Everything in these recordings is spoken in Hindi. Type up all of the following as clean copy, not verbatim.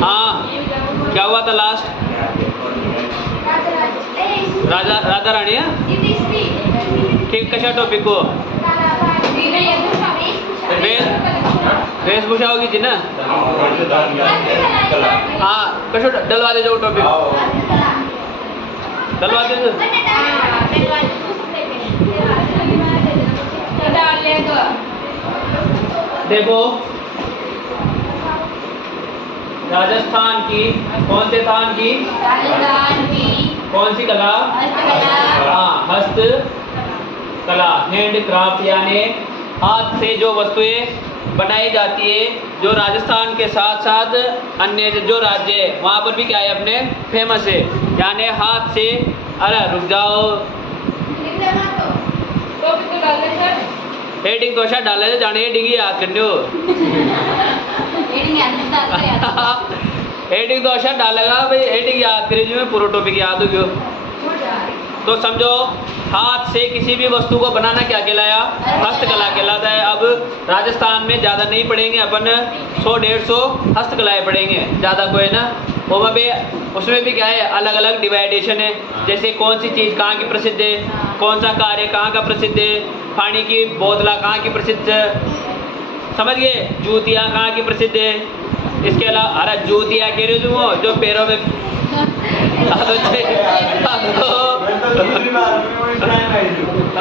हाँ, क्या हुआ था लास्ट? राजा राधा राणी है कशा टॉपिक को वेशभूषा होगी जी ना। हाँ कशो डलवा दे जो टॉपिक डलवा दे देखो राजस्थान की कौन से स्थान की कौन सी कला? हाँ हस्त कला, हैंड क्राफ्ट यानी हाथ से जो वस्तुएं बनाई जाती है, जो राजस्थान के साथ साथ अन्य जो राज्य है वहाँ पर भी क्या है अपने फेमस है, यानी हाथ से। अरे रुक जाओ, हेडिंग तो शायद डाले जाने हेडिंग ही याद करने हो हेडिंग तो शायद डालेगा भाई, हेडिंग याद करे जो मैं पूरा टॉपिक याद हो गया। तो समझो हाथ से किसी भी वस्तु को बनाना क्या कहलाया? हस्तकला कहलाता है। अब राजस्थान में ज़्यादा नहीं पढ़ेंगे अपन, 100-150 हस्तकलाएँ पढ़ेंगे, ज़्यादा कोई ना। उसमें भी क्या है अलग अलग डिवाइडेशन है, जैसे कौन सी चीज़ कहाँ की प्रसिद्ध है, कौन सा कार्य कहाँ का प्रसिद्ध है, पानी की बोतला कहाँ की प्रसिद्ध है, समझ गए, जूतियाँ कहाँ की प्रसिद्ध है। इसके अलावा अरे जूतियाँ कह रहे हो जो पैरों में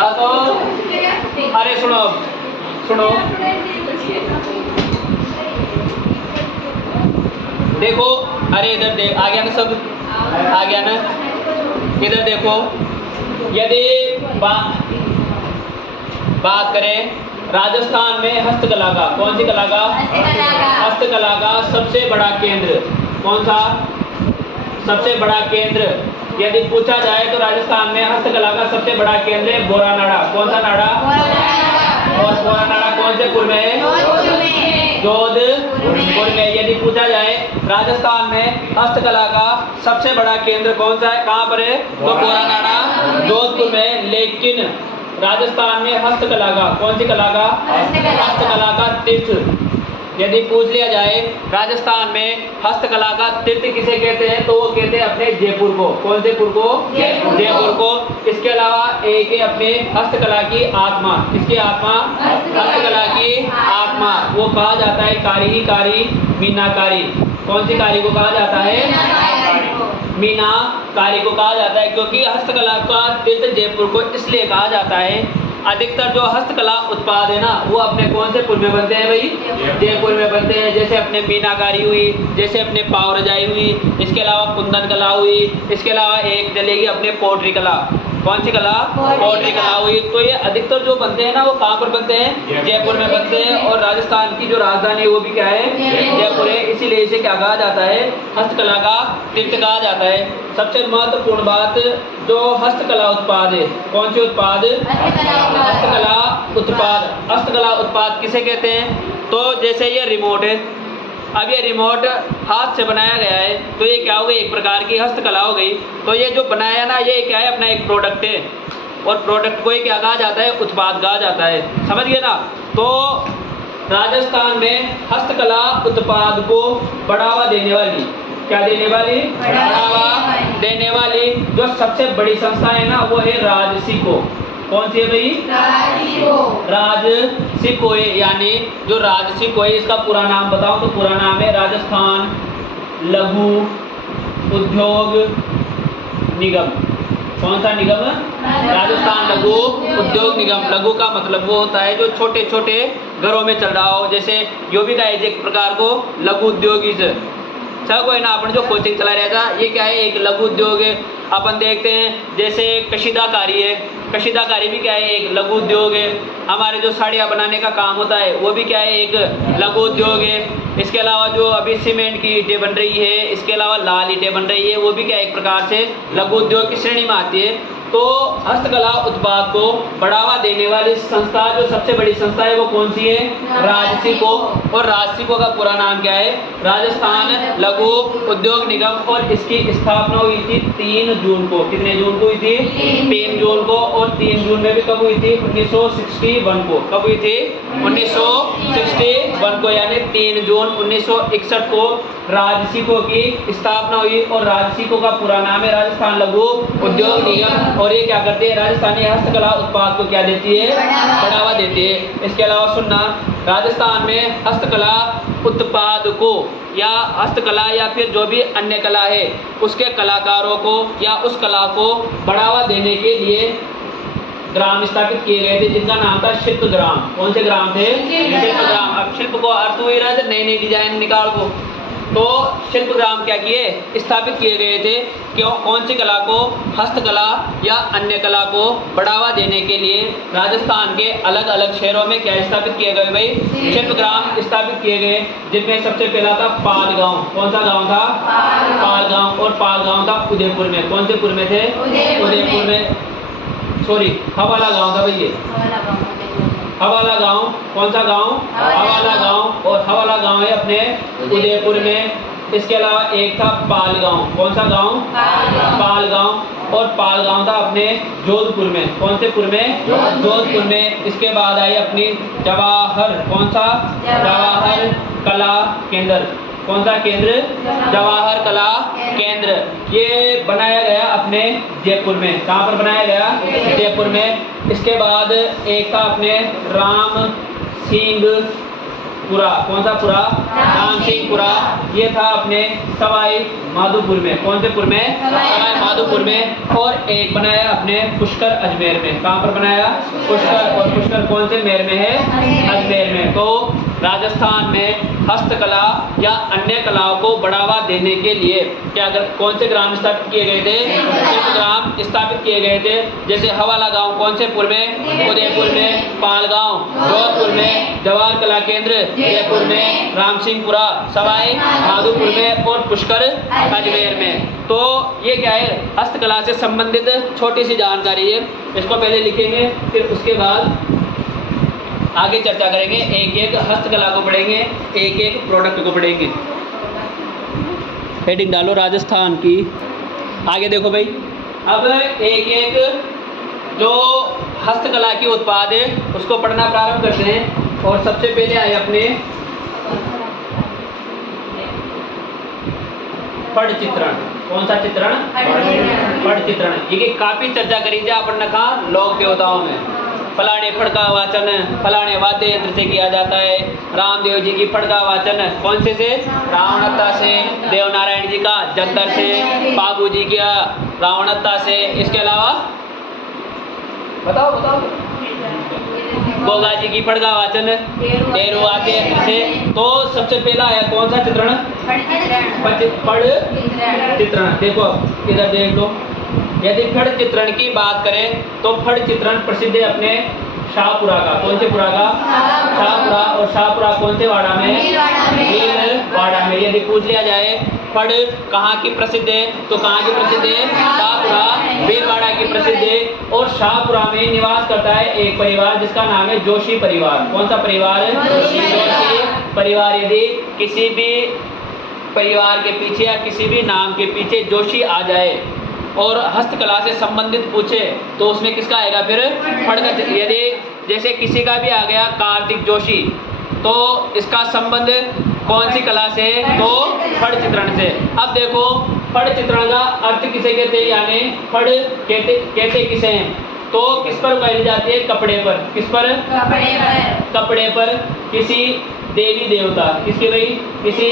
तो अरे सुनो सुनो देखो, अरे इधर देख, आ गया ना सब, आ गया ना, इधर देखो। यदि बात करें राजस्थान में हस्तकला का, कौन सी कला का? हस्तकला का सबसे बड़ा केंद्र कौन सा? सबसे बड़ा केंद्र यदि पूछा जाए तो राजस्थान में हस्तकला का सबसे बड़ा केंद्र है बोरानाड़ा। कौन सा नाड़ा? और बोरानाड़ा कौन से पुर में है? जोधपुर में। यदि पूछा जाए राजस्थान में हस्तकला का सबसे बड़ा केंद्र कौन सा है, कहाँ पर है? तो बोरानाड़ा जोधपुर में। लेकिन राजस्थान में हस्तकला का कौन सी कला का? हस्तकला का तीर्थ यदि पूछ लिया जाए राजस्थान में हस्तकला का तीर्थ किसे कहते हैं, तो वो कहते हैं अपने जयपुर को। कौन से पुर को? जयपुर को। इसके अलावा एक है अपने हस्तकला की आत्मा। किसकी आत्मा? हस्तकला की आत्मा। वो कहा जाता है कारी मीनाकारी। कौन सी कारी को कहा जाता है? मीनाकारी को कहा जाता है, क्योंकि हस्तकला का तीर्थ जयपुर को इसलिए कहा जाता है। अधिकतर जो हस्तकला उत्पाद है ना वो अपने कौन से पुर में बनते हैं भाई? जयपुर में बनते हैं। जैसे अपने मीनाकारी हुई, जैसे अपने पाव रजाई हुई, इसके अलावा कुंदन कला हुई, इसके अलावा एक चलेगी अपने पोट्री कला। कौन सी कला? पोट्री कला हुई। तो ये अधिकतर जो बनते हैं ना वो कहाँ पर बनते हैं? जयपुर में बनते हैं। और राजस्थान की जो राजधानी है वो भी क्या है? जयपुर है। इसीलिए इसे क्या कहा जाता है? हस्तकला का तीर्थ कहा जाता है। सबसे महत्वपूर्ण बात, जो हस्तकला उत्पाद है, कौन से उत्पाद? हस्तकला उत्पाद। हस्तकला उत्पाद किसे कहते हैं? तो जैसे ये रिमोट है, अब ये रिमोट हाथ से बनाया गया है, तो ये क्या हो गई? एक प्रकार की हस्तकला हो गई। तो ये जो बनाया ना ये क्या है? अपना एक प्रोडक्ट है, और प्रोडक्ट को ही क्या कहा जाता है? उत्पाद कहा जाता है। समझ गए ना? तो राजस्थान में हस्तकला उत्पाद को बढ़ावा देने वाली, क्या देने वाली? बढ़ावा देने वाली जो सबसे बड़ी संस्था है ना वो है राजसिको। कौन सी है भाई? राजसिको है। यानी जो राजसिको है इसका पूरा नाम बताऊं तो पूरा नाम है राजस्थान लघु उद्योग निगम। कौन सा निगम? राजस्थान लघु उद्योग निगम। लघु का मतलब वो होता है जो छोटे छोटे घरों में चल रहा हो, जैसे यो भी का एक प्रकार को लघु उद्योगी से सब कोई ना। अपन जो कोचिंग चला रहा था ये क्या है? एक लघु उद्योग है। अपन देखते हैं जैसे कशीदाकारी है, कशीदाकारी भी क्या है? एक लघु उद्योग है। हमारे जो साड़ियाँ बनाने का काम होता है वो भी क्या है? एक लघु उद्योग है। इसके अलावा जो अभी सीमेंट की ईंटें बन रही है, इसके अलावा लाल ईंटें बन रही है, वो भी क्या एक प्रकार से लघु उद्योग की श्रेणी में आती है। तो हस्तकला उत्पाद को बढ़ावा देने वाली संस्था जो सबसे बड़ी संस्था है वो कौन सी है? राजसिको। और राजसिको का पूरा नाम क्या है? राजस्थान लघु उद्योग निगम। और इसकी स्थापना हुई थी 3 जून को। कितने जून को हुई थी? 3 जून को। और 3 जून में भी कब हुई थी? 1961 को। कब हुई थी? 1961 को, यानी 3 जून 1961 को राजसिकों की स्थापना हुई। और राजसिकों का पूरा नाम है राजस्थान लघु उद्योग निगम। और ये क्या करते हैं? राजस्थानी हस्तकला उत्पाद को क्या देती है? बढ़ावा देती है। इसके अलावा सुनना, राजस्थान में हस्तकला उत्पाद को या हस्तकला या फिर जो भी अन्य कला है उसके कलाकारों को या उस कला को बढ़ावा देने के लिए ग्राम स्थापित किए गए थे, जिनका नाम था शिल्प ग्राम। कौन से ग्राम थे? शिल्प ग्राम। अब शिल्प को अर्थ हुई रहा है नई नई डिजाइन निकाल को, तो शिल्प ग्राम क्या किए? स्थापित किए गए थे। क्यों? कौन सी कला को? हस्तकला या अन्य कला को बढ़ावा देने के लिए राजस्थान के अलग अलग शहरों में क्या स्थापित किए गए भाई? शिल्प ग्राम स्थापित किए गए, जिनमें सबसे पहला था पाल गांव। कौन सा गांव था? पाल गांव। और पाल गांव था उदयपुर में। कौन से पुर में थे? उदयपुर में। सॉरी, हवाला गांव था भैया, हवाला गांव। कौन सा गांव? हवाला गांव। और हवाला गांव है अपने उदयपुर में। इसके अलावा एक था पाल गांव। कौन सा गांव? पाल गांव। और पाल गांव था अपने जोधपुर में। कौन से पुर में? जोधपुर में। इसके बाद आई अपनी जवाहर। कौन सा? जवाहर कला केंद्र। कौन सा केंद्र? जवाहर कला केंद्र। ये बनाया गया अपने जयपुर में। कहाँ पर बनाया गया? जयपुर में। इसके बाद एक था अपने राम सिंह पुरा। कौन सा पुरा? राम सिंह पुरा। ये था अपने सवाई माधोपुर में। कौन से पुर में? सवाई माधोपुर में। और एक बनाया अपने पुष्कर अजमेर में। कहाँ पर बनाया? पुष्कर। और पुष्कर कौन से मेर में है? अजमेर में। तो राजस्थान में हस्तकला या अन्य कलाओं को बढ़ावा देने के लिए क्या कौन से ग्राम स्थापित किए गए थे? शिल्प ग्राम स्थापित किए गए थे। जैसे हवाला गांव कौन से पुर में? उदयपुर में। पाल गांव जोधपुर में। जवाहर कला केंद्र जयपुर में। राम सिंहपुरा सवाई माधोपुर में। और पुष्कर अजमेर में। तो ये क्या है? हस्तकला से संबंधित छोटी सी जानकारी है। इसको पहले लिखेंगे, फिर उसके बाद आगे चर्चा करेंगे। एक एक हस्तकला को पढ़ेंगे, एक एक प्रोडक्ट को पढ़ेंगे। हेडिंग डालो राजस्थान की। आगे देखो भाई, अब एक एक जो हस्तकला की उत्पाद है उसको पढ़ना प्रारंभ करते हैं। और सबसे पहले आए अपने फड़ चित्रण। कौन सा चित्रण? फड़ चित्रण। ये काफी चर्चा करी जा अपन नखा लोक देवताओं में। फलाने फड़ का वाचन फलाने वाद्य यंत्र से किया जाता है। रामदेव जी की फड़ का वाचन कौन से? रावणत्ता से। देवनारायण जी का जंतर से। बाबू जी का रावणत्ता से। इसके अलावा बताओ गोगा जी की फड़ का वाचन ढेरू वाद्य यंत्र से। तो सबसे पहला आया कौन सा चित्रण? फड़ चित्रण। देखो इधर देख लो, यदि फड़ चित्रण की बात करें तो फड़ चित्रण प्रसिद्ध है अपने शाहपुरा का। कौन से पुरा का? शाहपुरा। और शाहपुरा कौन से वाड़ा में? भीलवाड़ा में। यदि पूछ लिया जाए फड़ कहाँ की प्रसिद्ध है तो कहाँ की प्रसिद्ध है? शाहपुरा भीलवाड़ा की प्रसिद्ध है। और शाहपुरा में निवास करता है एक परिवार जिसका नाम है जोशी परिवार। कौन सा परिवार? जोशी परिवार। यदि किसी भी परिवार के पीछे या किसी भी नाम के पीछे जोशी आ जाए और हस्तकला से संबंधित पूछे तो उसमें किसका आएगा फिर? फड़ का। यदि जैसे किसी का भी आ गया कार्तिक जोशी, तो इसका संबंध कौन सी कला से? तो फड़ चित्रण से। अब देखो फड़ चित्रण का अर्थ किसे कहते हैं, यानी फड़ कहते किसे हैं? तो किस पर उगाई जाती है? कपड़े पर। किस पर? कपड़े पर। किसी देवी देवता। किसके भाई? किसी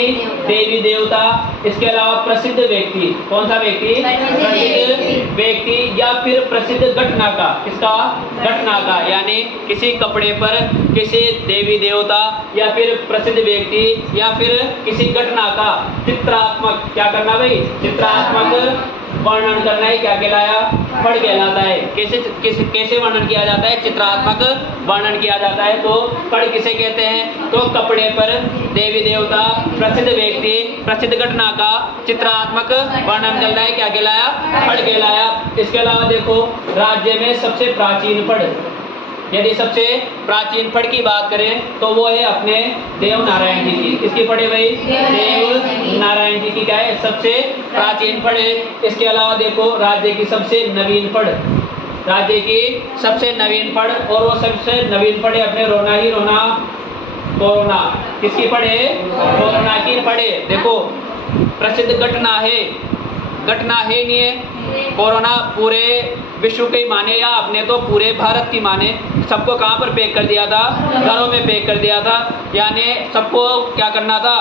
देवी देवता। इसके अलावा प्रसिद्ध व्यक्ति। कौन सा व्यक्ति? प्रसिद्ध व्यक्ति। या फिर प्रसिद्ध घटना का। किसका? घटना का। यानी किसी कपड़े पर किसी देवी देवता या फिर प्रसिद्ध व्यक्ति या फिर किसी घटना का चित्रात्मक क्या करना भाई? चित्रात्मक वर्णन करना है क्या कहलाया? फड़ कहलाता है। कैसे वर्णन किया जाता है? चित्रात्मक वर्णन किया जाता है। तो फड़ किसे कहते हैं? तो कपड़े पर देवी देवता, प्रसिद्ध व्यक्ति, प्रसिद्ध घटना का चित्रात्मक वर्णन करना है क्या कहलाया? फड़ कहलाया। इसके अलावा देखो राज्य में सबसे प्राचीन फड़, यदि सबसे प्राचीन फड़ की बात करें तो वो है अपने देव नारायण जी की। किसकी फड़ है भाई? देव नारायण जी की क्या है? सबसे प्राचीन फड़ है। इसके अलावा देखो राज्य की सबसे नवीन फड़ राज्य की सबसे नवीन पढ़, और वो सबसे नवीन पढ़े अपने रोना ही रोना कोरोना। किसकी पढ़े? कोरोना की पढ़े। देखो प्रसिद्ध घटना है नहीं है, कोरोना पूरे विश्व के माने या अपने तो पूरे भारत की माने, सबको कहाँ पर पैक कर दिया था? घरों में पैक कर दिया था। यानी सबको क्या करना था,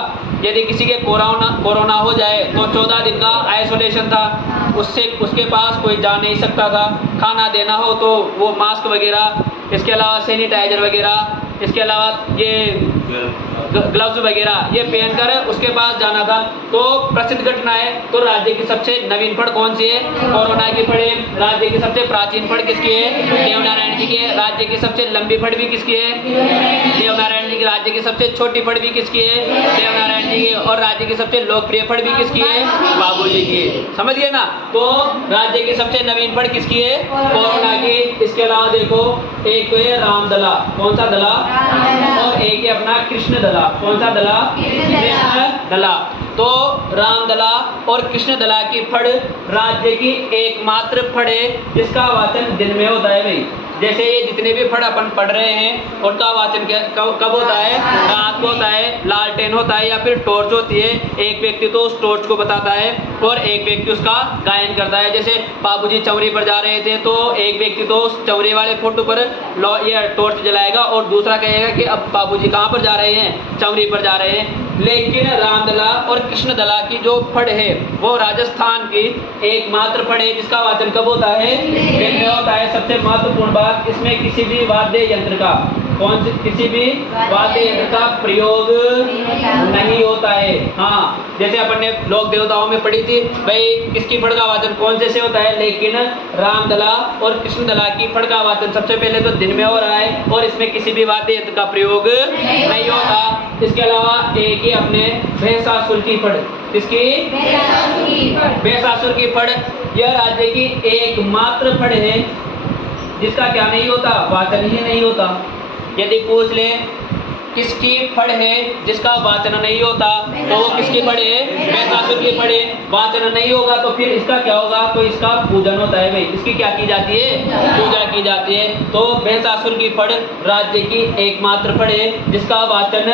यदि किसी के कोरोना हो जाए तो 14 दिन का आइसोलेशन था, उसके पास कोई जा नहीं सकता था। खाना देना हो तो वो मास्क वगैरह, इसके अलावा सैनिटाइजर वगैरह, इसके अलावा ये ग्लव्स वगैरह ये पहनकर उसके पास जाना था। तो प्रसिद्ध घटना है। तो राज्य की सबसे नवीन पढ़ कौन सी है? कोरोना की पढ़ है। राज्य की सबसे प्राचीन पढ़ किसकी है? देवनारायण जी की है। राज्य की सबसे लंबी पढ़ भी किसकी है? देवनारायण जी की। राज्य की सबसे छोटी पढ़ भी किसकी है? देवनारायण जी की। और राज्य की सबसे लोकप्रिय पढ़ भी किसकी है? बाबूजी की। समझ गए ना? तो राज्य की सबसे नवीन पढ़ किसकी है? कोरोना की। इसके अलावा देखो एक तो है रामदला, कौन सा दला? और एक है अपना कृष्ण दला, कौन सा दला? कृष्ण दला। तो रामदला और कृष्ण दला की फड़ राज्य की एकमात्र फड़ है जिसका वाचन दिन में होता है भाई। जैसे ये जितने भी फड़ अपन पढ़ रहे हैं उनका वाचन कब होता है? रात को होता है, लालटेन होता है या फिर टॉर्च होती है। एक व्यक्ति तो उस टॉर्च को बताता है और एक व्यक्ति उसका गायन करता है। जैसे बाबूजी चौरी पर जा रहे थे तो एक व्यक्ति तो उस चौरी वाले फोटो पर ये टॉर्च जलाएगा और दूसरा कहेगा कि अब बाबूजी कहाँ पर जा रहे हैं? चौरी पर जा रहे हैं। लेकिन रामदला और कृष्ण दला की जो फड़ है वो राजस्थान की एकमात्र फड़ है जिसका वाचन कब होता है? दिन में होता है। सबसे महत्वपूर्ण बात, इसमें किसी भी वाद्य यंत्र का किसी भी वाद्य यंत्र का प्रयोग नहीं होता है। हाँ, जैसे अपन ने लोक देवताओं में पढ़ी थी भाई किसकी फड़ का वाचन कौन से होता है, लेकिन रामदला और कृष्ण दला की फड़ का वाचन सबसे पहले तो दिन में हो रहा है और इसमें किसी भी वाद्य यंत्र का प्रयोग नहीं होता। इसके अलावा एक ही अपने भैंसासुर की फड़, किसकी? भैंसासुर की फड़ यह राज्य की एकमात्र फड़ है जिसका क्या नहीं होता? वाचन ही नहीं होता। यदि पूछ ले किसकी फड़ है जिसका वाचन नहीं होता तो वो किसकी फड़ है? भैंसासुर की फड़ है। वाचन नहीं होगा तो फिर इसका क्या होगा? तो इसका पूजन होता है भाई। इसकी क्या की जाती है? पूजा की जाती है। तो भैंसासुर की फड़ राज्य की एकमात्र फड़ है जिसका वाचन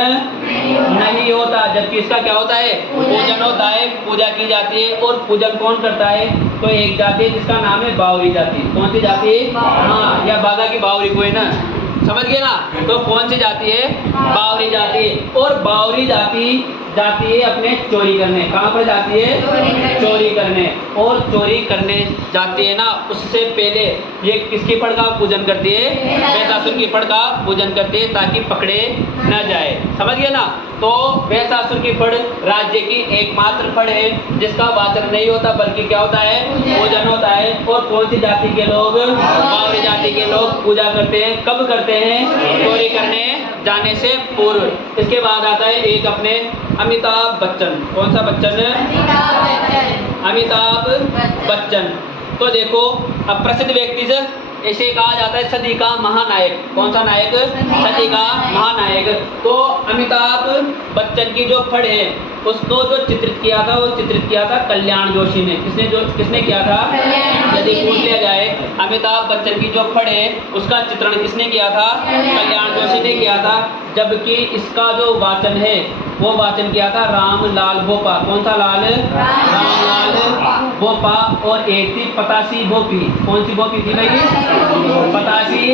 नहीं होता, जबकि इसका क्या होता है? पूजन होता है, पूजा की जाती है। और पूजन कौन करता है? तो एक जाति है जिसका नाम है बावरी जाति। कौन सी जाति? हाँ, या बागा की बावरी को है ना, समझ गए ना? तो कौन सी जाति है? बावरी जाति। और बावरी जाती है अपने चोरी करने। कहाँ पर जाती है? चोरी करने। और चोरी करने जाती है ना, उससे पहले ये किसकी फड़ का पूजन करती है? भैंसासुर की फड़ का पूजन करती है ताकि पकड़े न जाए। समझ गए ना? तो भैंसासुर की फड़ राज्य की एकमात्र फड़ है जिसका वाचन नहीं होता बल्कि क्या होता है? पूजन होता है। और कौन सी जाति के लोग? बावरी जाति के लोग पूजा करते हैं। कब करते हैं? चोरी करने जाने से पूर्व। इसके बाद आता है एक अपने अमिताभ बच्चन। कौन सा बच्चन? अमिताभ बच्चन। तो देखो अब प्रसिद्ध व्यक्ति से इसे कहा जाता है सदी का महानायक। कौन सा नायक? सदी का महानायक। तो अमिताभ बच्चन की जो फड़ है उसको जो चित्रित किया था वो चित्रित किया था कल्याण जोशी ने। किसने किया था? यदि पूछ लिया जाए अमिताभ बच्चन की जो फड़ है उसका चित्रण किसने किया था? कल्याण जोशी ने किया था। जबकि इसका जो वाचन है वो वाचन किया था रामलाल भोपा। कौन सा लाल? रामलाल भोपा। और एक थी पतासी भोपी। कौन सी भोपी थी भाई? पतासी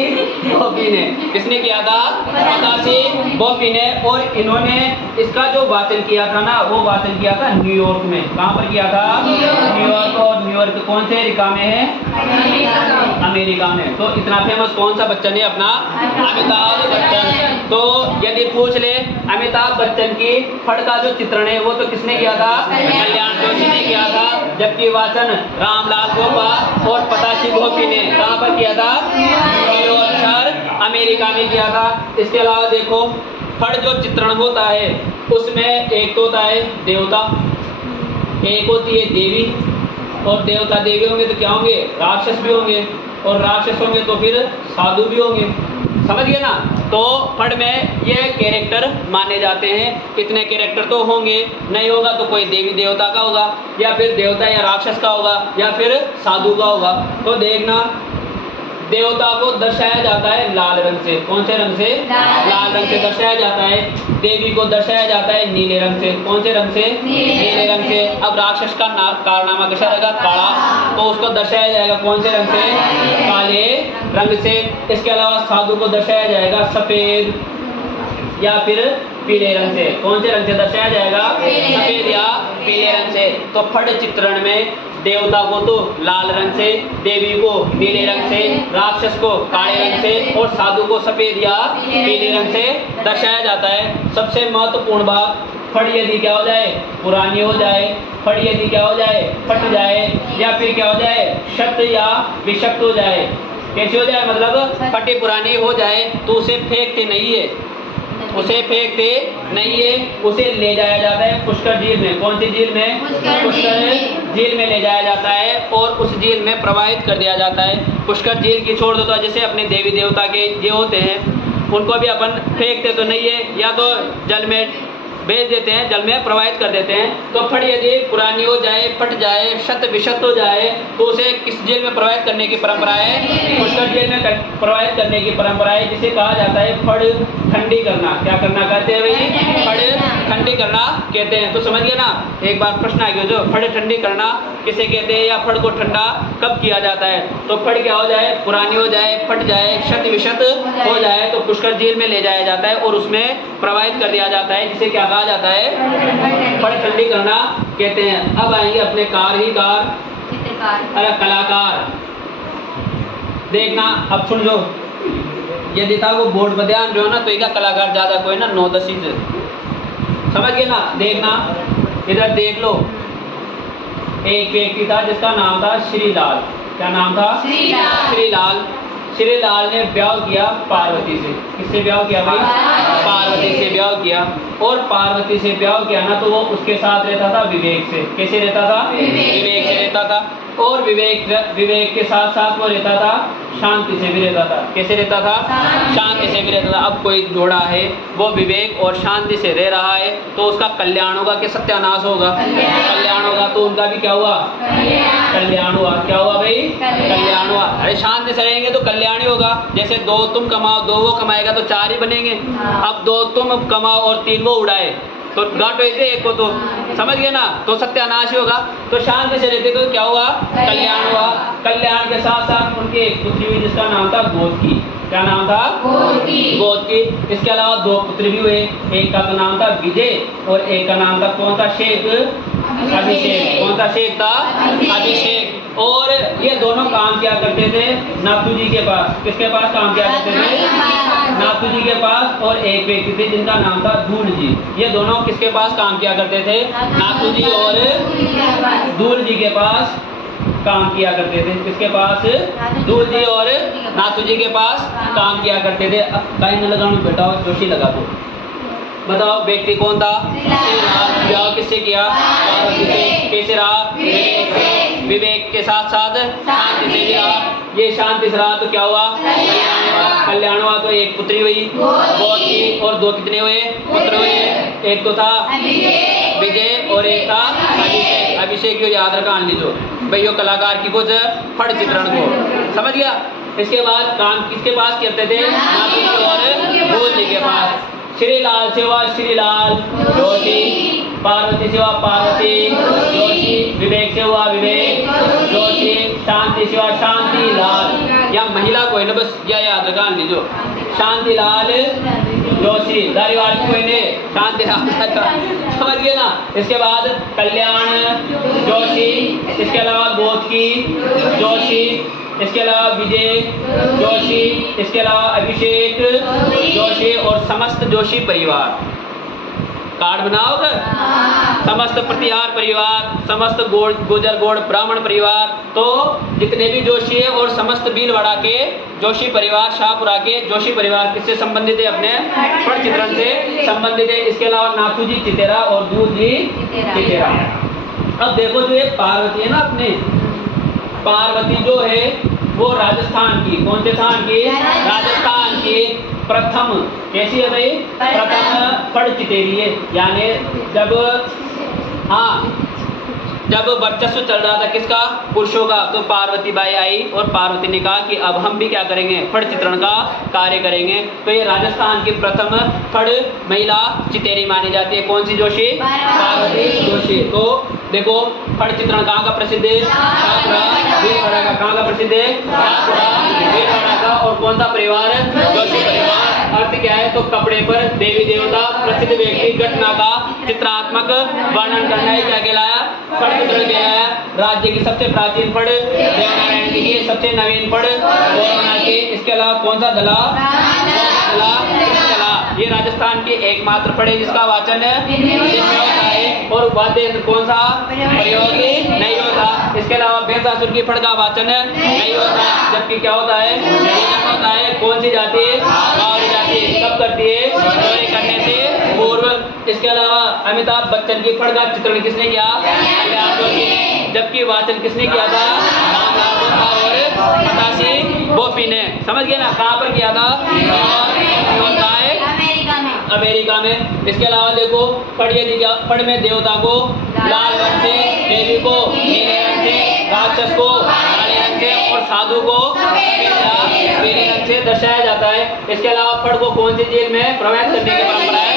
भोपी ने। किसने किया था? पतासी भोपी ने। और इन्होंने इसका जो वाचन किया था ना वो वाचन किया था न्यूयॉर्क में। कहाँ पर किया था? न्यूयॉर्क। और न्यूयॉर्क कौन से अमेरिका में है? अमेरिका में। तो इतना फेमस कौन सा बच्चन है अपना? अमिताभ बच्चन। तो यदि पूछ ले अमिताभ बच्चन की फड़ का जो चित्रण है वो तो किसने किया था? कल्याण जोशी ने किया था। जबकि वाचन रामलाल भोपा और पतासी भोपी ने कहाँ पर किया था? न्यूयॉर्क शहर अमेरिका में किया था। इसके अलावा देखो फड़ जो चित्रण होता है उसमें एक तो होता है देवता, एक होती है देवी। और देवता देवी होंगे तो क्या होंगे? राक्षस भी होंगे। और राक्षस होंगे तो फिर साधु भी होंगे। समझ गए ना? तो फड़ में ये कैरेक्टर माने जाते हैं। इतने कैरेक्टर तो होंगे, नहीं होगा तो कोई देवी देवता का होगा या फिर देवता या राक्षस का होगा या फिर साधु का होगा। तो देखना देवता को दर्शाया जाता है लाल रंग से। कौन से रंग से? लाल रंग से दर्शाया जाता है। देवी को दर्शाया जाता है नीले रंग से। कौन से रंग से? नीले रंग से। अब राक्षस का कारनामा कैसा रहेगा? काला, तो उसको दर्शाया जाएगा कौन से रंग से? काले रंग से। इसके अलावा साधु को दर्शाया जाएगा सफेद या फिर पीले रंग से। कौन से रंग से दर्शाया जाएगा? सफेद या पीले रंग से। तो फट चित्रण में देवता को तो लाल रंग से, देवी को नीले रंग से, राक्षस को काले रंग से और साधु को सफेद या पीले रंग से दर्शाया जाता है। सबसे महत्वपूर्ण बात, फट यदि क्या हो जाए? पुरानी हो जाए, फट यदि क्या हो जाए? फट जाए, या फिर क्या हो जाए? शक्त या विषक्त हो जाए। कैसे हो जाए? मतलब फटी पुरानी हो जाए तो उसे फेंकते नहीं है, उसे फेंकते नहीं है, उसे ले जाया जाता है पुष्कर झील में। कौन सी झील में? पुष्कर झील में ले जाया जाता है और उस झील में प्रवाहित कर दिया जाता है। पुष्कर झील की छोड़ दो तो जैसे अपने देवी देवता के जो होते हैं उनको भी अपन फेंकते तो नहीं है, या तो जल में भेज देते हैं, जल में प्रवाहित कर देते हैं। तो फट यदि पुरानी हो जाए, फट जाए, शत विषत हो जाए तो उसे किस जेल में प्रवाहित करने की परंपरा है? पुष्कर जेल में प्रवाहित करने की परंपरा है, जिसे कहा जाता है फट ठंडी करना। क्या करना कहते हैं भाई? फट ठंडी करना कहते हैं। तो समझ गए ना? एक बार प्रश्न आ गया, जो फट ठंडी करना किसे कहते हैं, या फट को ठंडा कब किया जाता है? तो फट क्या हो जाए? पुरानी हो जाए, फट जाए, शत विषत हो जाए तो पुष्कर झील में ले जाया जाता है और उसमें प्रवाहित कर दिया जाता है, जिसे क्या कहा जाता है? फट ठंडी करना कहते हैं। अब आएंगे अपने कार, अरे कलाकार। देखना, अब सुन लो, यदि था वो बोर्ड पर ध्यान रहे हो ना तो एक कलाकार ज्यादा कोई ना 9-10 से समझ गए ना? देखना, इधर देख लो, एक व्यक्ति था जिसका नाम था श्रीलाल। क्या नाम था? श्रीलाल। श्रीलाल ने ब्याह किया पार्वती से। किससे ब्याह किया भाई? पार्वती से ब्याह किया। और पार्वती से ब्याह किया ना तो वो उसके साथ रहता था विवेक से। कैसे रहता था? विवेक से रहता था। और विवेक के साथ साथ वो रहता था शांति से भी रहता था। कैसे रहता था? शांति से भी रहता था। अब कोई जोड़ा है, वो विवेक और शांति से रह रहा है तो उसका कल्याण होगा कि सत्यानाश होगा? कल्याण होगा। तो उनका भी क्या हुआ? कल्याण हुआ। क्या हुआ भाई? कल्याण हुआ। अरे शांति से रहेंगे तो कल्याण ही होगा। जैसे 2 तुम कमाओ, 2 वो कमाएगा तो 4 ही बनेंगे। अब 2 तुम कमाओ और 3 वो उड़ाए तो घाटो ऐसे एक को, तो समझ गए ना? तो सत्यानाश ही होगा। तो शांति से रहते तो क्या हुआ? कल्याण हुआ। कल्याण के साथ साथ उनके एक पुत्री हुई जिसका नाम था गोदकी। क्या नाम था? गोदकी। इसके अलावा 2 पुत्र भी हुए, एक का तो नाम था विजय और एक का नाम था कौन था? शेख अभिषेक। कौन सा शेख था? अभिषेक। और ये दोनों काम किया करते थे नाथू जी के पास। किसके पास काम किया करते थे? नाथू जी के पास। और एक व्यक्ति थे जिनका नाम था धूल जी। ये दोनों किसके पास काम किया करते थे? नाथू जी और धूल जी के पास काम किया करते थे। किसके पास? धूल जी और नाथू जी के पास काम किया करते थे। अब टाइम न लगाओ बेटा, जोशी लगा दो। बताओ व्यक्ति कौन था? ब्याह किससे किया? पार्वती से। कैसे रहा? विवेक के साथ साथ शांति से भी रहा। ये शांति से रहा तो क्या हुआ? कल्याण हुआ। तो एक पुत्री हुई गोदकी और 2 कितने हुए? पुत्र हुए। एक तो था विजय और एक था अभिषेक। अभिषेक को याद रखा लीजिए भाई, वो कलाकार की कुछ फट चित्रण को समझ गया। इसके बाद काम किसके पास करते थे? नाथू जी और भोज जी के पास। श्रीलाल से हुआ श्रीलाल जोशी, पार्वती से हुआ पार्वती जोशी, विवेक से हुआ विवेक जोशी, शांति से हुआ शांति लाल। या महिला कोई ना, बस या याद रखा लीजिए, शांति लाल जोशी। दारीवाल कोई ने शांति लाल समझ गए ना? इसके बाद कल्याण जोशी, इसके अलावा गोदकी जोशी, इसके अलावा विजय जोशी, इसके अलावा अभिषेक जोशी और समस्त जोशी परिवार। कार्ड बनाओगे? समस्त प्रतिहार परिवार, समस्त गुर्जर गौड़ ब्राह्मण परिवार, तो जितने भी जोशी है और समस्त भीलवाड़ा के जोशी परिवार, शाहपुरा के जोशी परिवार किससे संबंधित है? अपने फट चित्रण से संबंधित है। इसके अलावा नाथू जी चितेरा और दूध जी चितेरा। अब देखो जो ये पार्वती है ना, अपने पार्वती जो है वो राजस्थान की, कौन से स्थान की? राजस्थान की प्रथम। कैसी है भाई? प्रथम फट चितेरी है। यानी जब जब वर्चस्व चल रहा था किसका, पुरुषों का, तो पार्वती बाई आई और पार्वती ने कहा कि अब हम भी क्या करेंगे, फड़ चित्रण का कार्य करेंगे। तो ये राजस्थान की प्रथम फड़ महिला चितेरी मानी जाती है। कौन सी जोशी, पार्वती जोशी। तो देखो फड़ चित्रण कहाँ का प्रसिद्ध है, भीलवाड़ा का। कहाँ का प्रसिद्ध है, भीलवाड़ा का। और कौन सा परिवार, जोशी परिवार। अर्थ क्या है, तो कपड़े पर देवी देवता प्रसिद्ध व्यक्ति घटना का चित्रात्मक वर्णन करना है, क्या कहलाया, फड़ चित्रण कहलाया। राज्य की सबसे प्राचीन फड़ देवनारायण जी की, सबसे नवीन फड़ कोरोना की। इसके अलावा कौन सा दला, ये राजस्थान की एकमात्र फड़ है जिसका वाचन होता है और वाद्य यंत्र कौन सा, प्रयोग नहीं होता। इसके अलावा बेसासुर की फड़ का वाचन नहीं होता, जबकि क्या होता है, होता है। कौन सी जाति, बावरी जाति। कब करती है, चोरी करने से पूर्व। इसके अलावा अमिताभ बच्चन की फड़ का चित्रण किसने किया, जबकि वाचन किसने किया था, और बतासी गोपी ने। समझ गए ना, कहाँ पर किया था, अमेरिका में। इसके अलावा देखो फड़ में देवता को लाल रंग से, देवी को नीले रंग से, राक्षस को काले रंग से और साधु को पीले रंग से दर्शाया जाता है। इसके अलावा फड़ को कौन सी जेल में प्रवेश करने की परंपरा है,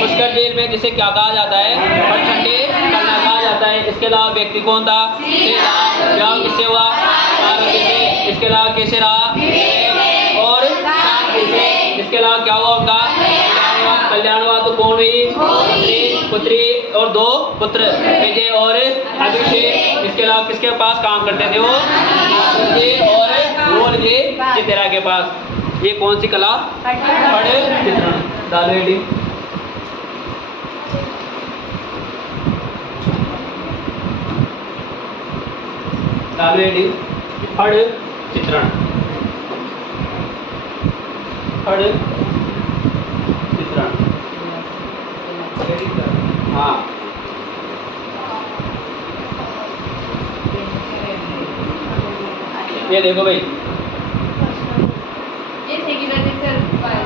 पुष्कर जेल में, जिसे क्या कहा जाता है, फड़ ठंडे करना कहा जाता है। इसके अलावा व्यक्ति कौन था, विवाह किससे हुआ, पार्वती से। इसके अलावा कैसे रहा, और इसके अलावा क्या हुआ उनका, कल्याण हुआ। तो कौन हुई, पुत्री और 2 पुत्र, विजय और अभिषेक। इसके अलावा किसके पास काम करते थे वो, और रोल के चितेरा के पास। ये कौन सी कला, फड़ चित्रण। डालो फड़ चित्रण, फड़ चित्रण। हाँ, ये देखो भाई,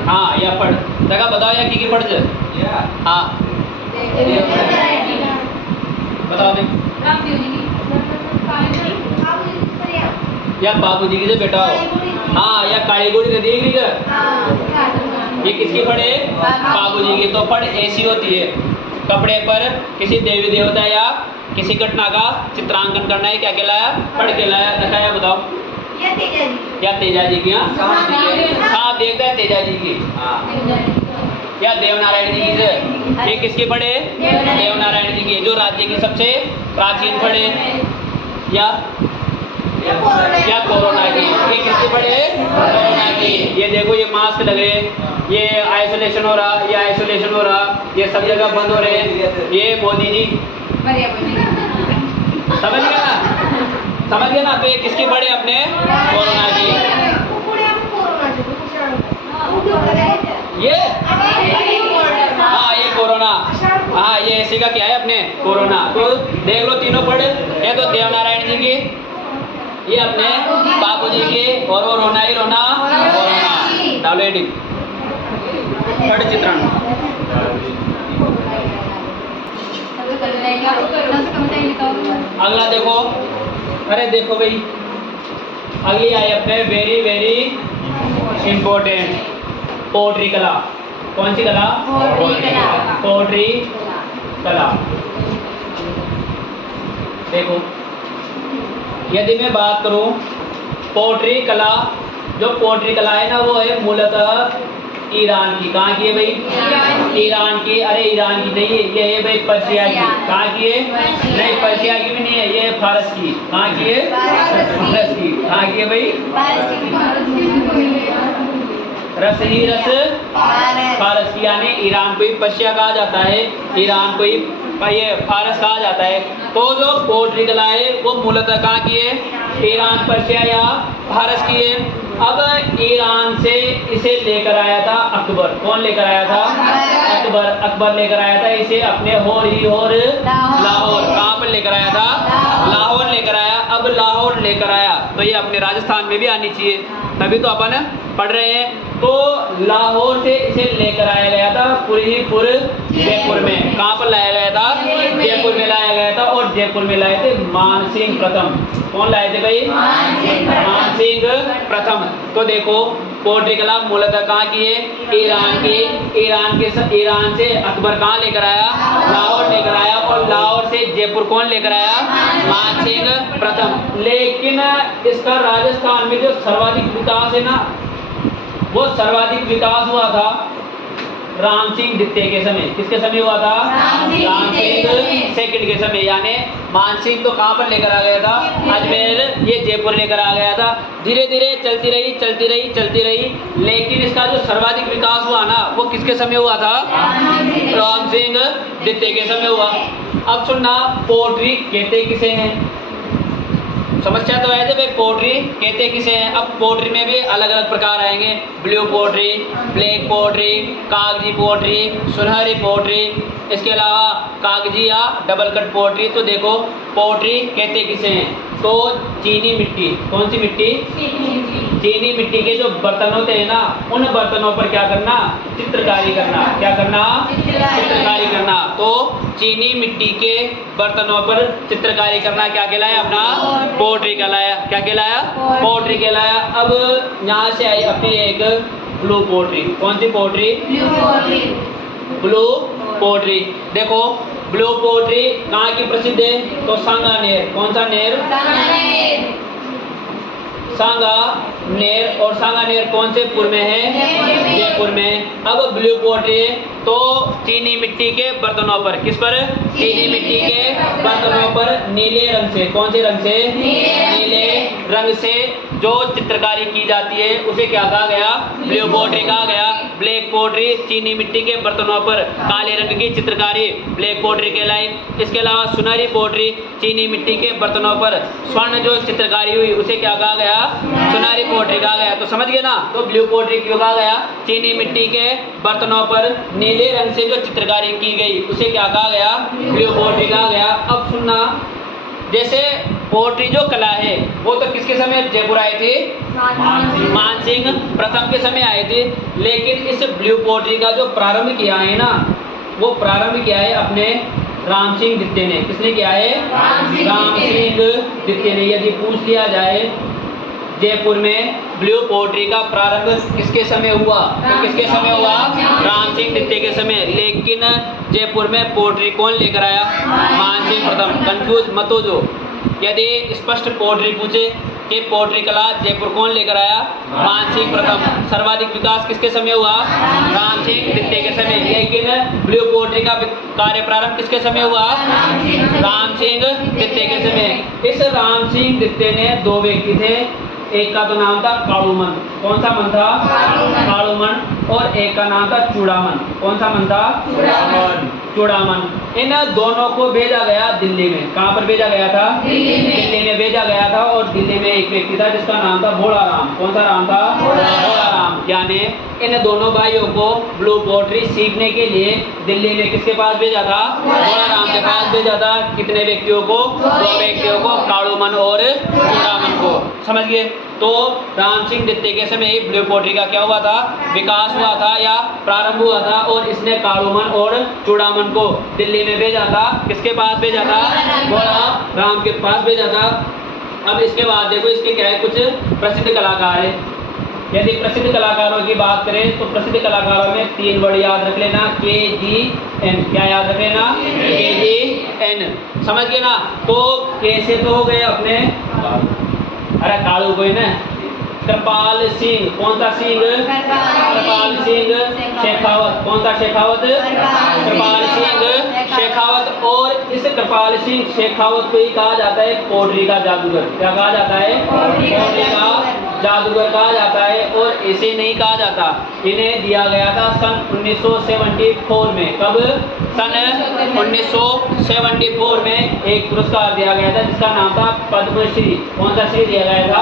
हाँ या फड़ देखा, बताओ या की फड़ से, हाँ बताओ भाई, या बाबूजी की से बेटा हो, हाँ या काली गोड़ी से देख रही है। ये किसकी फड़ है, बाबूजी की। तो फड़ ऐसी होती है, कपड़े पर किसी देवी देवता या किसी घटना का चित्रांकन करना है, क्या कहलाया, फड़ कहलाया। दिखाया, बताओ, या तेजा जी की, हाँ देखता है तेजा जी की, या देवनारायण जी की से। ये किसकी फड़ है, देवनारायण जी की, जो राज्य की सबसे प्राचीन फड़ है। या कोरोना की, ये किसकी फड़ है, कोरोना की। ये देखो, ये मास्क लगे, ये आइसोलेशन हो रहा, ये आइसोलेशन हो रहा, ये सब जगह बंद हो रहे हैं। ये मोदी जी, समझ गया ना, समझ गया ना। तो ये किसकी फड़ है, अपने कोरोना की। ये हाँ, ये कोरोना, हाँ ये ऐसी का क्या है, अपने कोरोना। तो देख लो तीनों फड़, ये तो देवनारायण जी की, ये अपने बाबूजी के, और वो रोना ही रोना कोरोना। डालो एडिट, फड़ चित्रण। अगला देखो, अरे देखो भाई, अगली आई अपने वेरी वेरी इंपॉर्टेंट, पोट्री कला। कौन सी कला, पोट्री कला। देखो, यदि मैं बात करूं पोट्री कला, जो पोट्री कला है ना, वो है मूलतः ईरान की। कहाँ की है भाई, ईरान की। अरे ईरान की नहीं है, ये है भाई पर्शिया की। कहाँ की है, नहीं पर्शिया की भी नहीं है, ये है फारस की। कहाँ की है, फारस की। कहाँ की है भाई, रस ही रस फारस की, यानी ईरान को ही पर्शिया कहा जाता है, ईरान को ही ये फारस कहा जाता है। तो जो पोट्री कला है वो मूलतः कहाँ की है, ईरान, पर्शिया या फारस की है। अब ईरान से इसे लेकर आया था अकबर। कौन लेकर आया था, अकबर। अकबर लेकर आया था इसे अपने लाहौर। कहाँ पर लेकर आया था, लाहौर लेकर आया। अब लाहौर लेकर आया तो ये अपने राजस्थान में भी आनी चाहिए, तभी तो अपन पढ़ रहे हैं। तो लाहौर से इसे लेकर आया गया था पुरीपुर जयपुर में। कहाँ पर लाया गया था? जयपुर में लाया गया था। और जयपुर में लाए थे मानसिंह प्रथम। कौन लाए थे भाई? मानसिंह प्रथम। तो देखो पोट्री कला मूलतः कहाँ की है? ईरान की। ईरान से अकबर कहाँ लेकर आया? लाहौर लेकर आया। और लाहौर से जयपुर कौन लेकर आया? मानसिंह प्रथम। लेकिन इसका राजस्थान में जो सर्वाधिक विकास है ना, वो सर्वाधिक विकास हुआ था राम सिंह द्वितीय के समय। किसके समय हुआ था? राम सिंह सेकंड के समय। यानी मानसिंह तो कहाँ पर लेकर आ गया था? अजमेर, ये जयपुर लेकर आ गया था। धीरे धीरे चलती रही। लेकिन इसका जो सर्वाधिक विकास हुआ ना, वो किसके समय हुआ था? राम सिंह द्वितीय के समय हुआ। अब सुनना, पोट्री कहते किसे हैं? समस्या तो है जब पोट्री कहते किसे हैं। अब पोट्री में भी अलग अलग प्रकार आएंगे। ब्लू पोट्री, ब्लैक पोट्री, कागजी पोट्री, सुनहरी पोट्री, इसके अलावा कागजी या डबल कट पोट्री। तो देखो पोट्री कहते किसे हैं? तो चीनी मिट्टी। कौन सी मिट्टी? चीनी मिट्टी के जो बर्तन होते हैं ना, उन बर्तनों पर क्या करना? चित्रकारी करना। क्या करना? चित्रकारी करना। तो चीनी मिट्टी के बर्तनों पर चित्रकारी करना क्या कहलाया? अपना पोट्री कहलाया। क्या कहलाया? पोट्री कहलाया। अब यहाँ से आई अपनी एक ब्लू पोट्री। कौन सी पोट्री? Blue pottery. देखो ब्लू पोट्री कहाँ की प्रसिद्ध है? तो सांगानेर। कौन सा नेर? सांगानेर। और सांगानेर कौन से पुर में है? जयपुर में। अब ब्लू पोट्री तो चीनी मिट्टी के बर्तनों पर। किस पर? चीनी मिट्टी के बर्तनों पर नीले रंग से। कौन से रंग से? नीले रंग से जो चित्रकारी की जाती है उसे क्या कहा गया? ब्लू पोट्री कहा गया। ब्लैक पोट्री चीनी मिट्टी के बर्तनों पर काले रंग की चित्रकारी ब्लैक पोट्री कहलाई। इसके अलावा सुनहरी पोट्री चीनी मिट्टी के बर्तनों पर स्वर्ण जो चित्रकारी हुई उसे क्या कहा गया? सुनहरी पोट्री कहा गया। तो समझ गए ना? तो ब्लू पोट्री क्यों कहा गया? चीनी मिट्टी के बर्तनों पर नीले रंग से जो चित्रकारी की गई उसे क्या कहा गया? ब्लू पोट्री कहा गया। अब सुनना, जैसे पोट्री जो कला है वो तो किसके समय जयपुर आए थे? मानसिंह प्रथम के समय आए थे। लेकिन इस ब्लू पोट्री का जो प्रारंभ किया है ना, वो प्रारंभ किया है अपने राम सिंह द्वितीय ने। किसने किया है? राम सिंह द्वितीय ने। यदि पूछ लिया जाए जयपुर में ब्लू पोट्री का प्रारंभ किसके समय हुआ, तो किसके समय हुआ? राम सिंह द्वितीय के समय। लेकिन जयपुर में पोट्री कौन लेकर आया? मानसिंह प्रथम। कंफ्यूज मत हो जो। यदि स्पष्ट पोट्री पूछे कि पोट्री कला जयपुर कौन लेकर आया? मानसिंह प्रथम। सर्वाधिक विकास किसके समय हुआ? राम सिंह द्वितीय के समय। लेकिन ब्लू पोट्री का कार्य प्रारंभ किसके समय हुआ? राम सिंह द्वितीय के समय। इस राम सिंह द्वितीय ने दो व्यक्ति थे। एक का तो नाम था कालूमन। कौन सा मन था? कालूमन। और एक का नाम था चूड़ामन। कौन सा मन था? चूड़ामन। इन दोनों को भेजा गया दिल्ली में। कहाँ पर भेजा गया था? दिल्ली में भेजा गया था। और दिल्ली में एक व्यक्ति था जिसका नाम था भोला राम। कौन सा राम था? भोला राम। यानी इन दोनों भाइयों को ब्लू पोट्री सीखने के लिए दिल्ली में किसके पास भेजा था? भोला राम के पास भेजा था। कितने व्यक्तियों को? दो व्यक्तियों को, कालूमन और चूड़ामन को। समझ गए? तो राम सिंह द्वितीय के समय ही ब्लू पोट्री का क्या हुआ था? विकास हुआ था या प्रारंभ हुआ था। और इसने कालूमन और चूड़ामन को दिल्ली में भेजा था। किसके पास भेजा था? भोला राम के पास भेजा था। अब इसके बाद देखो इसके क्या है, कुछ प्रसिद्ध कलाकार है। यदि प्रसिद्ध कलाकारों की बात करें तो प्रसिद्ध कलाकारों में 3 वर्ड याद रख लेना, KGN। क्या याद रख लेना? KGN। समझ गए ना? तो कैसे तो हो गए अपने, अरे कालू कोई ना, कृपाल सिंह। कौन सा सिंह? कृपाल सिंह शेखावत। कौन सा शेखावत? कृपाल सिंह शेखावत। और इस कृपाल सिंह शेखावत को ही कहा जाता है पोट्री का जादूगर। क्या कहा जाता है? पोट्री का जादूगर कहा जाता है। और इसे नहीं कहा जाता, इन्हें दिया गया था सन 1974 में। कब? सन 1974 में एक पुरस्कार दिया गया था जिसका नाम था पद्मश्री। कौन सा श्री दिया गया था?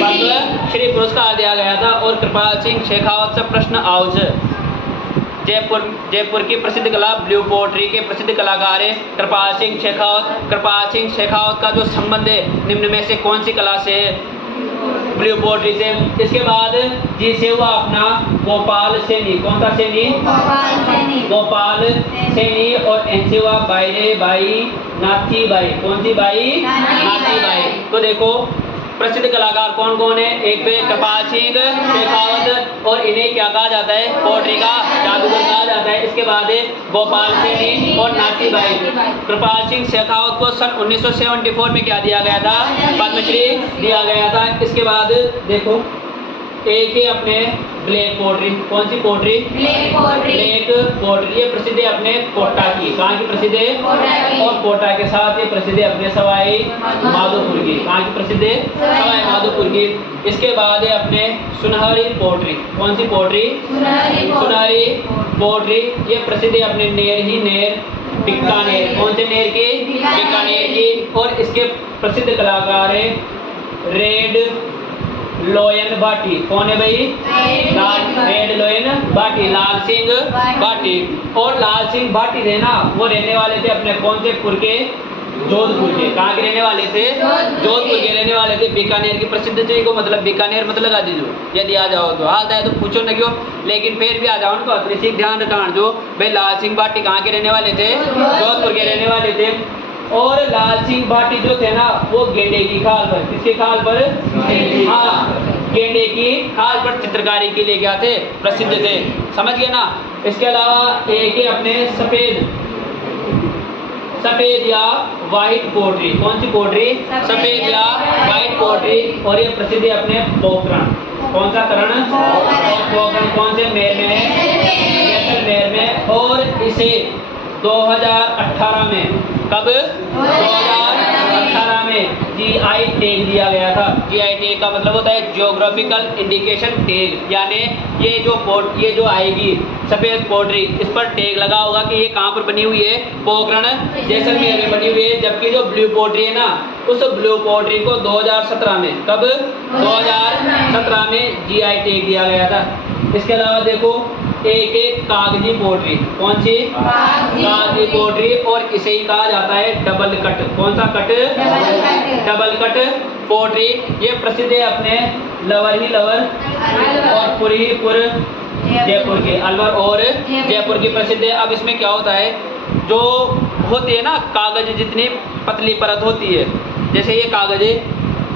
पद्मश्री पुरस्कार दिया गया था। और कृपाल सिंह शेखावत से प्रश्न आओ। जयपुर की प्रसिद्ध कला ब्लू पोट्री के प्रसिद्ध कलाकार है कृपाल सिंह शेखावत। कृपाल सिंह शेखावत का जो संबंध है निम्न में से कौन सी कला से है? ब्लू पोट्री से। इसके बाद जी से हुआ अपना गोपाल सैनी। कौन सा सैनी? गोपाल सैनी। और एन से हुआ बाई बाई नाथी बाई। कौन सी बाई? नाथी बाई। तो देखो प्रसिद्ध कलाकार कौन कौन है? एक पे कृपाल सिंह शेखावत, और इन्हें क्या कहा जाता है? पोट्री का जादूगर कहा जाता है। इसके बाद है गोपाल सैनी और नाथी बाई। कृपाल सिंह शेखावत को सन 1974 में क्या दिया गया था? पद्मश्री दिया गया था। इसके बाद देखो एक ही अपने ब्लैक पोट्री। कौन सी पोट्री? Black pottery. ये प्रसिद्ध है अपने कोटा की। कहाँ की प्रसिद्ध है? और कोटा के साथ ये प्रसिद्ध है अपने सवाई माधोपुर की। कहाँ की प्रसिद्ध है? सवाई माधोपुर की। इसके बाद है अपने सुनहरी पोट्री। कौन सी पोट्री? सुनहरी पोट्री। ये प्रसिद्ध है अपने नेर ही नेर बीकानेर। कौन से नेर की? बीकानेर की। और इसके प्रसिद्ध कलाकार है रेड लोयन भाटी। कौन है भाई? रेड लोयन भाटी, लाल सिंह भाटी। और लाल सिंह भाटी थे ना, वो रहने वाले थे अपने कौन से पुर के? जोधपुर के। कहाँ के रहने वाले थे? जोधपुर के रहने वाले थे। बीकानेर की प्रसिद्ध चीज को मतलब बीकानेर मतलब लगा दीजिए यदि आ जाओ तो। हाल है तो पूछो न क्यों, लेकिन फिर भी आ जाओ उनको अतिरिक्त ध्यान रखना जो भाई लाल सिंह भाटी कहाँ के रहने वाले थे? जोधपुर के रहने वाले थे। और लाल सिंह भाटी जो थे ना, वो गेंडे की खाल पर, किसके खाल पर? हाँ, गेंडे की खाल पर चित्रकारी के लिए क्या थे? प्रसिद्ध थे। समझ गए ना? इसके अलावा एक ही अपने सफेद या व्हाइट पोट्री। कौन सी पोट्री? सफेद या व्हाइट पोट्री। और ये प्रसिद्ध है अपने पोखरण। कौन सा करण? पोखरण। कौन से मेर में है? जैसलमेर में। और इसे 2018 में, कब? 2018 में GI टैग दिया गया था। GI टैग का मतलब होता है जियोग्राफिकल इंडिकेशन टैग, यानी ये जो आएगी सफेद पोट्री, इस पर टैग लगा होगा कि ये कहाँ पर बनी हुई है? पोखरण जैसलमेर में बनी हुई है। जबकि जो ब्लू पोट्री है ना, उस ब्लू पोट्री को 2017 में, कब? 2017 में GI टैग दिया गया था। इसके अलावा देखो एक कागजी पोट्री। कौन सी? कागजी पोट्री। और इसे ही कहा जाता है डबल कट। कौन सा कट? Double cut pottery. ये प्रसिद्ध है अपने लवर ही लवर और पुर ही पुर जयपुर के। अलवर और जयपुर की प्रसिद्ध है। अब इसमें क्या होता है, जो होती है ना कागज, जितनी पतली परत होती है, जैसे ये कागज है,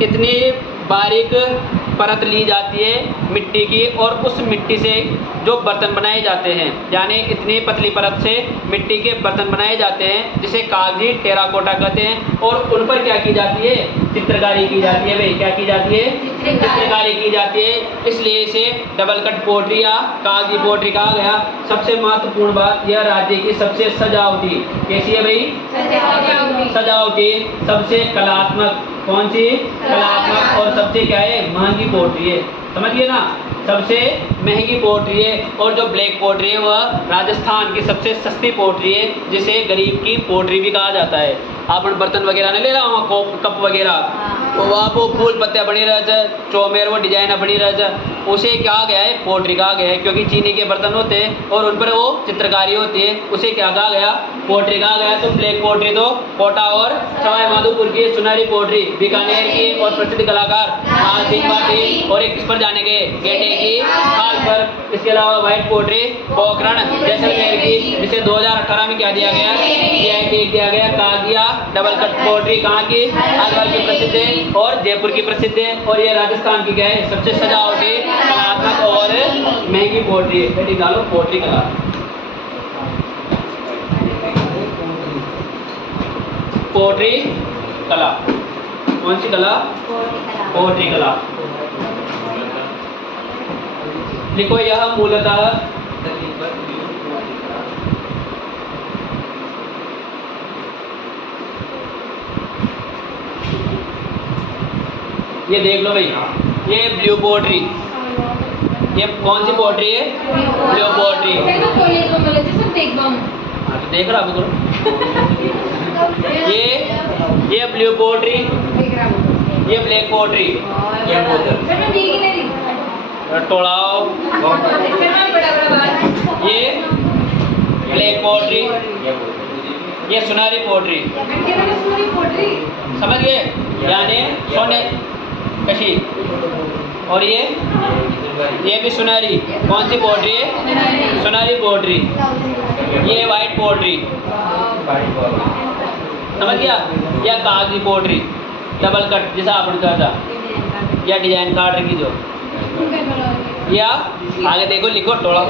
इतनी बारीक परत ली जाती है मिट्टी की, और उस मिट्टी से जो बर्तन बनाए जाते हैं, यानी इतनी पतली परत से मिट्टी के बर्तन बनाए जाते हैं, जिसे कागजी टेराकोटा कहते हैं। और उन पर क्या की जाती है? चित्रकारी की जाती है। भाई क्या की जाती है? चित्रकारी की जाती है। इसलिए इसे डबल कट पोट्री या कागजी पोट्री कहा गया। सबसे महत्वपूर्ण बात, यह राज्य की सबसे सजावटी, कैसी है भाई? सजावटी, सबसे कलात्मक। कौन सी? कलात्मक। और सबसे क्या है? महंगी पोट्री है। समझिए ना, सबसे महंगी पोट्री है। और जो ब्लैक पोट्री है वह राजस्थान की सबसे सस्ती पोट्री है, जिसे गरीब की पोट्री भी कहा जाता है। आप बर्तन वगैरह नहीं ले रहा हूँ, कप वगैरह, तो वहाँ वो फूल पत्ते बनी रह जाए, चौमेर वो डिजाइन बनी रह जाए, उसे क्या गया है? पोट्री कहा गया है। क्योंकि चीनी के बर्तन होते हैं और उन पर वो चित्रकारी होती है, उसे क्या कहा गया? पोट्री कहा गया। तो ब्लैक पोट्री तो कोटा और सवाई माधोपुर की, सुनहरी पोट्री बीकानेर की, और प्रसिद्ध कलाकार लाल सिंह भाटी, और एक इस पर जाने गए गेंडे की खाल पर। इसके अलावा व्हाइट पोट्री पोखरण जैसलमेर की, जिसे 2018 में क्या दिया गया? GI टैग दिया गया। कागिया डबल कट पोट्री कहाँ की? अलवर की प्रसिद्ध है और जयपुर की प्रसिद्ध है। और ये राजस्थान की क्या है? सबसे सजावटी, कलात्मक और महंगी पोट्री है। बेटी डालो पोट्री कला। पोट्री कला। कौन सी कला? पोट्री कला। लिखो यह मूलतः ये देख लो भाई, ये ब्लू पोट्री, ये कौन सी पोट्री है? Blue pottery. हाँ तो देख रहा अभी ये ब्लू पोट्री, ये ब्लैक पोट्री, टोड़ाओ, ये ब्लैक पोट्री, ये सुनहरी पोट्री। समझ गए? यानी सोने कशी और ये भी सुनहरी। कौन सी पोट्री है? सुनहरी पोट्री। ये वाइट पोट्री, समझ गया? या कागजी पोट्री, डबल कट जैसा आपने कहा था, या डिजाइन कार्ड की जो, या आगे देखो लिखो थोड़ा।